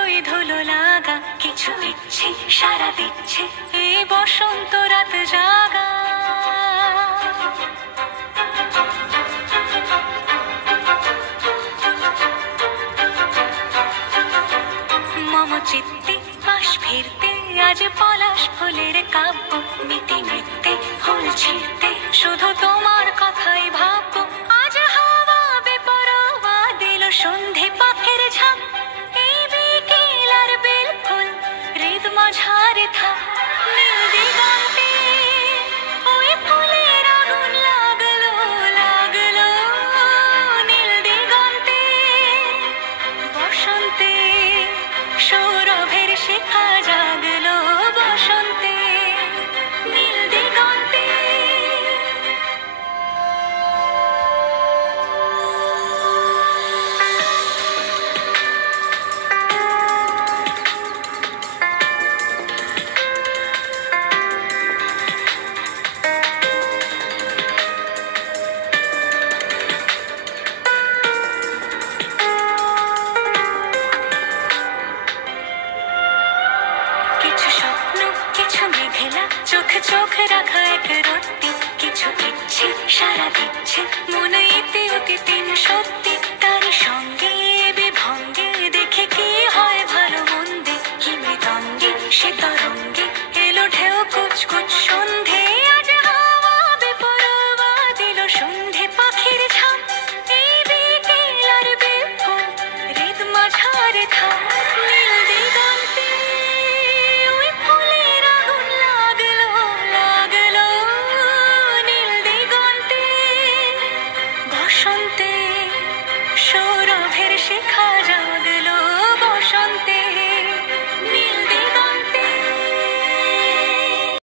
ওই ধুলো লাগা কিছু ইচ্ছে সারা দিচ্ছে এই বসন্ত রাত জাগা। মম চিত্তে পাশ ফিরতে আজ পলাশ ফুলের কাব্য মিতে মিতে ফুল ছিঁড়তে শুধু তোমার কথাই ভাববো। আজ হাওয়া বেপরোয়া দিল সন্ধে পাখির ঝাঁক এই বিকেল আর বেল ফুল হৃদ মাঝারে থাক নীল দিগন্তে ওই ফুলের আগুন লাগলো লাগলো নীল দিগন্তে বসন্তে সৌরভের শিখা জাগলো বসন্তে নীল দিগন্তে। কিছু স্বপ্ন কিছু মেঘেলা চোখ চোখ রাখা এক রত্তি কিছু ইচ্ছে সারা দিচ্ছে মনে ইতি অতি তিন সত্যি তারই সঙ্গে বিভঙ্গে দেখে কি হয় ভালো মন্দে কি মৃদঙ্গে সে তরঙ্গে এলো ঢেউ কুচকুচ সন্ধে আজ হাওয়া বেপরোয়া দিল সন্ধে পাখির ঝাঁক এই বিকেল আর বেল ফুল হৃদ মাঝারে থাক নীল দিগন্তে ওই ফুলের আগুন লাগলো লাগলো নীল দিগন্তে বসন্তে সৌরভের শিখা